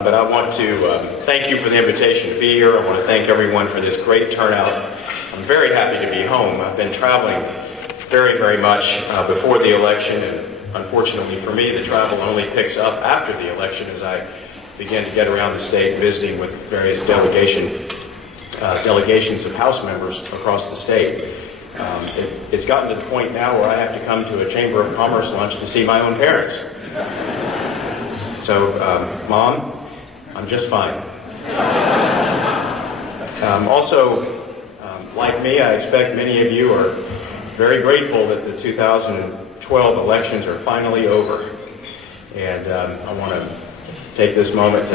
But I want to thank you for the invitation to be here. I want to thank everyone for this great turnout. I'm very happy to be home. I've been traveling very much before the election, and unfortunately for me, the travel only picks up after the election as I begin to get around the state visiting with various delegations of House members across the state. It's gotten to the point now where I have to come to a Chamber of Commerce lunch to see my own parents. So, Mom, I'm just fine. Like me, I expect many of you are very grateful that the 2012 elections are finally over. And I want to take this moment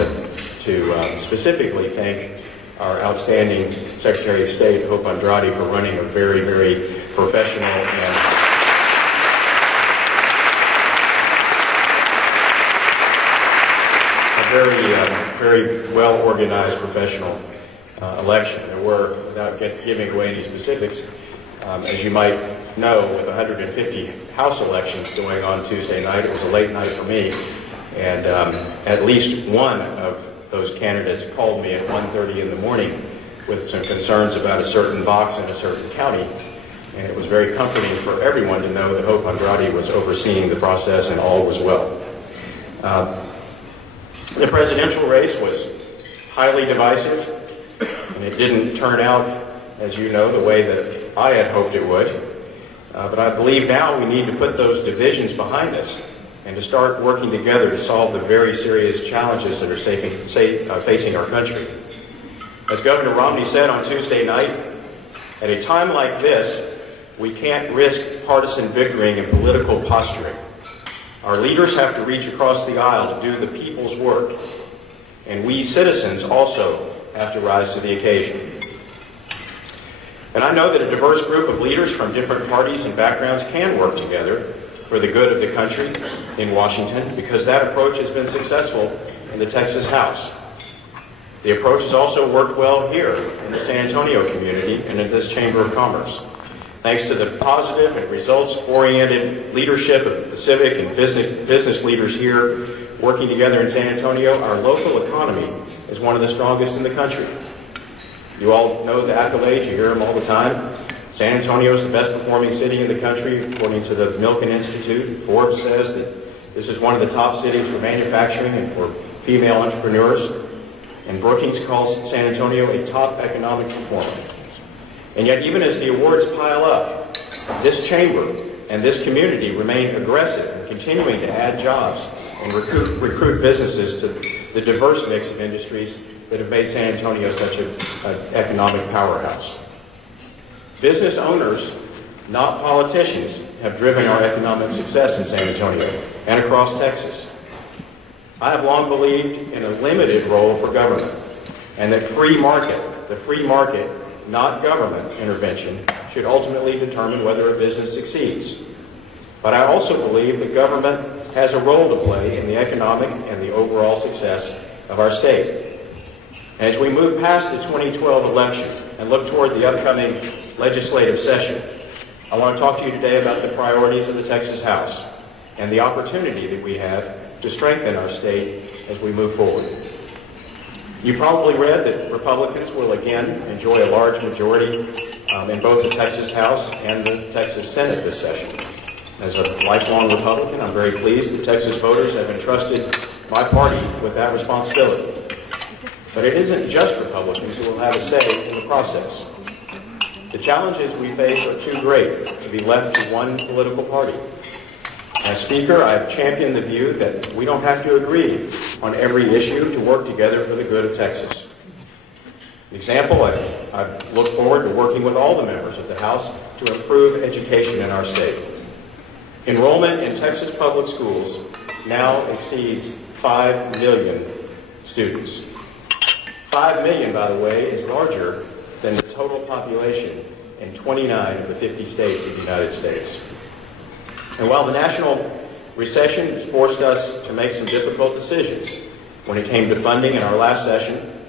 to specifically thank our outstanding Secretary of State, Hope Andrade, for running a very professional and very well-organized professional election. There were, without giving away any specifics, as you might know, with 150 House elections going on Tuesday night, it was a late night for me, and at least one of those candidates called me at 1:30 in the morning with some concerns about a certain box in a certain county, and it was very comforting for everyone to know that Hope Andrade was overseeing the process and all was well. The presidential race was highly divisive, and it didn't turn out, as you know, the way that I had hoped it would. But I believe now we need to put those divisions behind us and to start working together to solve the very serious challenges that are facing our country. As Governor Romney said on Tuesday night, at a time like this, we can't risk partisan bickering and political posturing. Our leaders have to reach across the aisle to do the people's work, and we citizens also have to rise to the occasion. And I know that a diverse group of leaders from different parties and backgrounds can work together for the good of the country in Washington, because that approach has been successful in the Texas House. The approach has also worked well here in the San Antonio community and in this Chamber of Commerce. Thanks to the positive and results-oriented leadership of the civic and business leaders here working together in San Antonio, our local economy is one of the strongest in the country. You all know the accolades, you hear them all the time. San Antonio is the best performing city in the country, according to the Milken Institute. Forbes says that this is one of the top cities for manufacturing and for female entrepreneurs. And Brookings calls San Antonio a top economic performer. And yet, even as the awards pile up, this chamber and this community remain aggressive in continuing to add jobs and recruit businesses to the diverse mix of industries that have made San Antonio such an economic powerhouse. Business owners, not politicians, have driven our economic success in San Antonio and across Texas. I have long believed in a limited role for government, and that the free market, not government intervention, should ultimately determine whether a business succeeds. But I also believe that government has a role to play in the economic and the overall success of our state. As we move past the 2012 election and look toward the upcoming legislative session, I want to talk to you today about the priorities of the Texas House and the opportunity that we have to strengthen our state as we move forward. You probably read that Republicans will again enjoy a large majority in both the Texas House and the Texas Senate this session. As a lifelong Republican, I'm very pleased that Texas voters have entrusted my party with that responsibility. But it isn't just Republicans who will have a say in the process. The challenges we face are too great to be left to one political party. As Speaker, I've championed the view that we don't have to agree on every issue to work together for the good of Texas. For example, I look forward to working with all the members of the House to improve education in our state. Enrollment in Texas public schools now exceeds 5 million students. 5 million, by the way, is larger than the total population in 29 of the 50 states of the United States. And while the national recession has forced us to make some difficult decisions when it came to funding in our last session,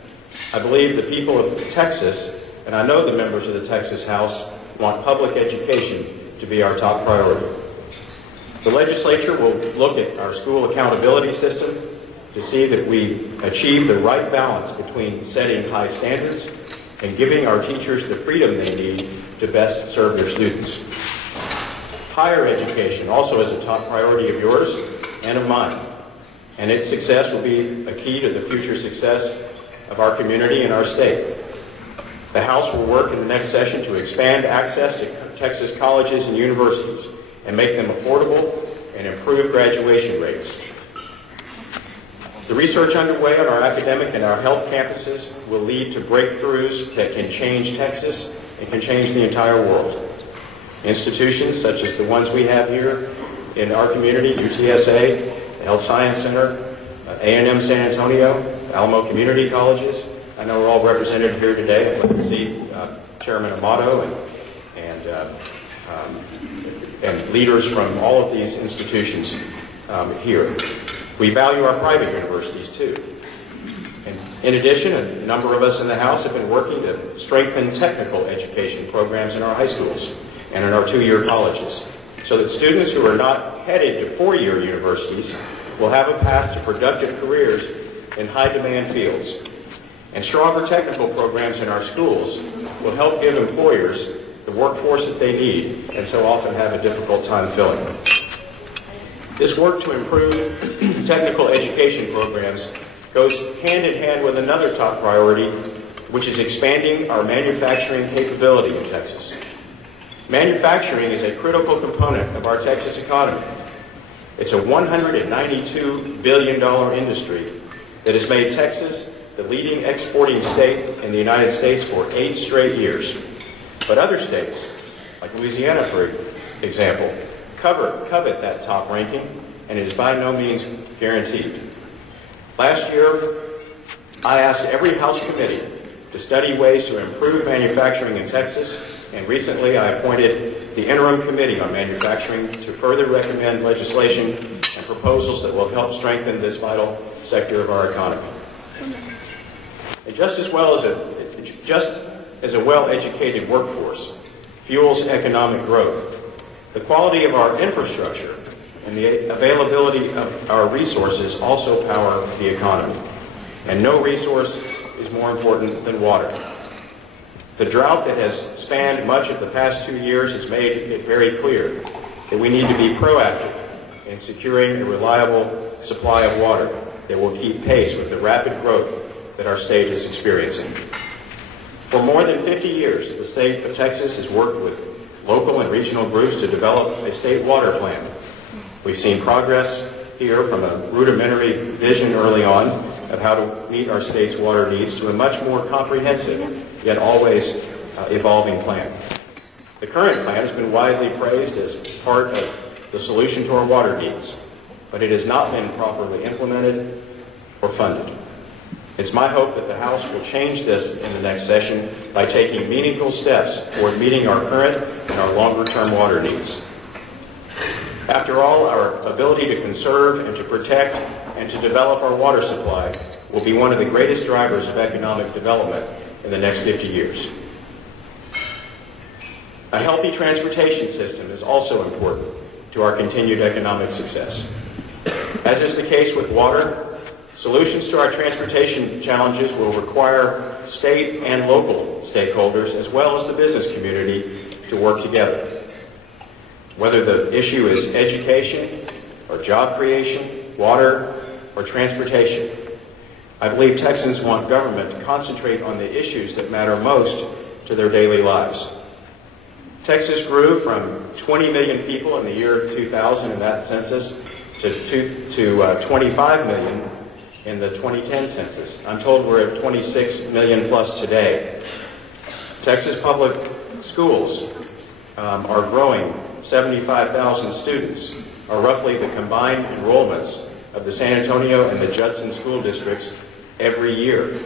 I believe the people of Texas, and I know the members of the Texas House, want public education to be our top priority. The legislature will look at our school accountability system, to see that we achieve the right balance between setting high standards and giving our teachers the freedom they need to best serve their students. Higher education also is a top priority of yours and of mine, and its success will be a key to the future success of our community and our state. The House will work in the next session to expand access to Texas colleges and universities and make them affordable and improve graduation rates. The research underway on our academic and our health campuses will lead to breakthroughs that can change Texas and can change the entire world. Institutions such as the ones we have here in our community, UTSA, the Health Science Center, A&M San Antonio, Alamo Community Colleges. I know we're all represented here today. I'd like to see Chairman Amato and leaders from all of these institutions here. We value our private universities too. And in addition, a number of us in the House have been working to strengthen technical education programs in our high schools and in our two-year colleges, so that students who are not headed to four-year universities will have a path to productive careers in high-demand fields. And stronger technical programs in our schools will help give employers the workforce that they need and so often have a difficult time filling. This work to improve technical education programs goes hand in hand with another top priority, which is expanding our manufacturing capability in Texas. Manufacturing is a critical component of our Texas economy. It's a $192 billion industry that has made Texas the leading exporting state in the United States for 8 straight years. But other states, like Louisiana, for example, covet that top ranking, and it is by no means guaranteed. Last year, I asked every House committee to study ways to improve manufacturing in Texas, and recently I appointed the Interim Committee on Manufacturing to further recommend legislation and proposals that will help strengthen this vital sector of our economy. And just as a well-educated workforce fuels economic growth, the quality of our infrastructure and the availability of our resources also power the economy. And no resource is more important than water. The drought that has spanned much of the past 2 years has made it very clear that we need to be proactive in securing a reliable supply of water that will keep pace with the rapid growth that our state is experiencing. For more than 50 years, the state of Texas has worked with local and regional groups to develop a state water plan. We've seen progress here from a rudimentary vision early on of how to meet our state's water needs to a much more comprehensive, yet always evolving plan. The current plan has been widely praised as part of the solution to our water needs, but it has not been properly implemented or funded. It's my hope that the House will change this in the next session by taking meaningful steps toward meeting our current and our longer-term water needs. After all, our ability to conserve and to protect and to develop our water supply will be one of the greatest drivers of economic development in the next 50 years. A healthy transportation system is also important to our continued economic success. As is the case with water, solutions to our transportation challenges will require state and local stakeholders, as well as the business community, to work together. Whether the issue is education or job creation, water or transportation, I believe Texans want government to concentrate on the issues that matter most to their daily lives. Texas grew from 20 million people in the year 2000 in that census to 25 million in the 2010 census. I'm told we're at 26 million plus today. Texas public schools are growing. 75,000 students are roughly the combined enrollments of the San Antonio and the Judson school districts every year.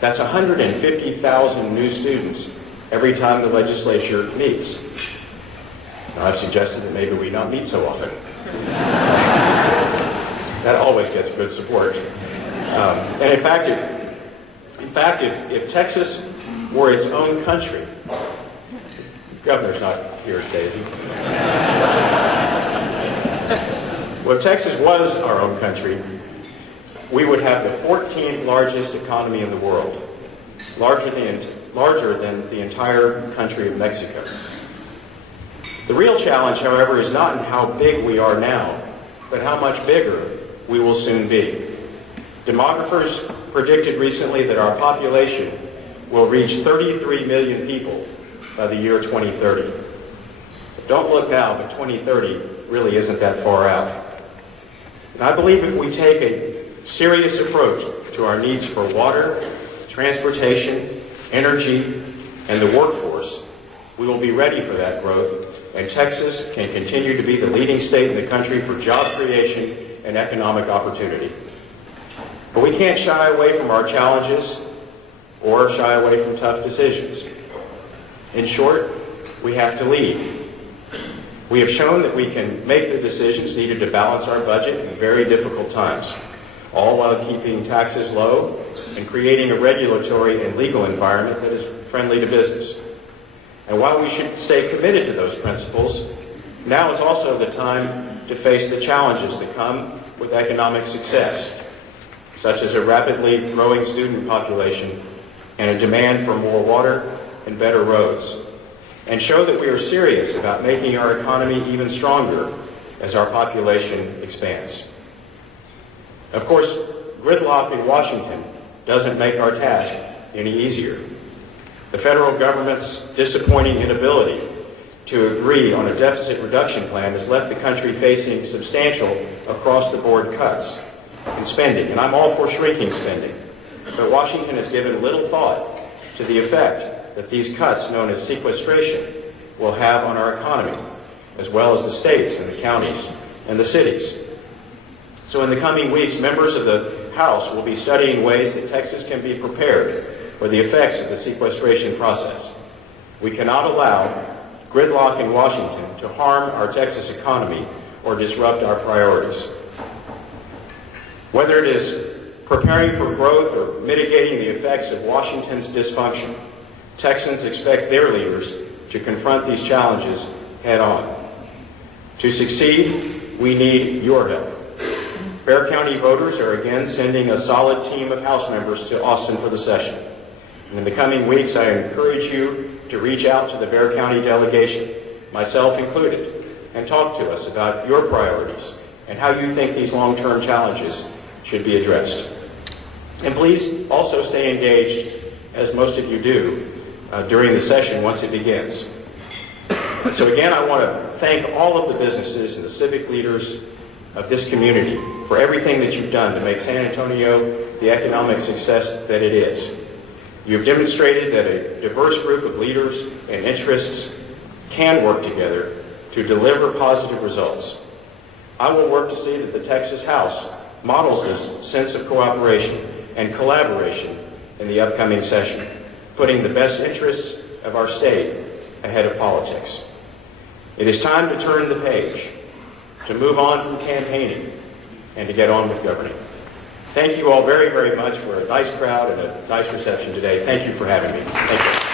That's 150,000 new students every time the legislature meets. Now, I've suggested that maybe we not meet so often. That always gets good support. And in fact, if Texas were its own country, the governor's not here today, is he? Well, if Texas was our own country, we would have the 14th largest economy in the world, larger than the entire country of Mexico. The real challenge, however, is not in how big we are now, but how much bigger we will soon be. Demographers predicted recently that our population will reach 33 million people by the year 2030. So don't look now, but 2030 really isn't that far out. And I believe if we take a serious approach to our needs for water, transportation, energy, and the workforce, we will be ready for that growth, and Texas can continue to be the leading state in the country for job creation and economic opportunity. But we can't shy away from our challenges or shy away from tough decisions. In short, we have to lead. We have shown that we can make the decisions needed to balance our budget in very difficult times, all while keeping taxes low and creating a regulatory and legal environment that is friendly to business. And while we should stay committed to those principles, now is also the time to face the challenges that come with economic success, such as a rapidly growing student population and a demand for more water and better roads, and show that we are serious about making our economy even stronger as our population expands. Of course, gridlock in Washington doesn't make our task any easier. The federal government's disappointing inability to agree on a deficit reduction plan has left the country facing substantial across-the-board cuts in spending. And I'm all for shrinking spending, but Washington has given little thought to the effect that these cuts, known as sequestration, will have on our economy, as well as the states and the counties and the cities. So in the coming weeks, members of the House will be studying ways that Texas can be prepared for the effects of the sequestration process. We cannot allow gridlock in Washington to harm our Texas economy or disrupt our priorities. Whether it is preparing for growth or mitigating the effects of Washington's dysfunction, Texans expect their leaders to confront these challenges head on. To succeed, we need your help. Bexar County voters are again sending a solid team of House members to Austin for the session. And in the coming weeks, I encourage you to reach out to the Bexar County delegation, myself included, and talk to us about your priorities and how you think these long-term challenges should be addressed. And please also stay engaged, as most of you do, during the session once it begins. So again, I want to thank all of the businesses and the civic leaders of this community for everything that you've done to make San Antonio the economic success that it is. You've demonstrated that a diverse group of leaders and interests can work together to deliver positive results. I will work to see that the Texas House models this sense of cooperation and collaboration in the upcoming session, putting the best interests of our state ahead of politics. It is time to turn the page, to move on from campaigning, and to get on with governing. Thank you all very, very much for a nice crowd and a nice reception today. Thank you for having me. Thank you.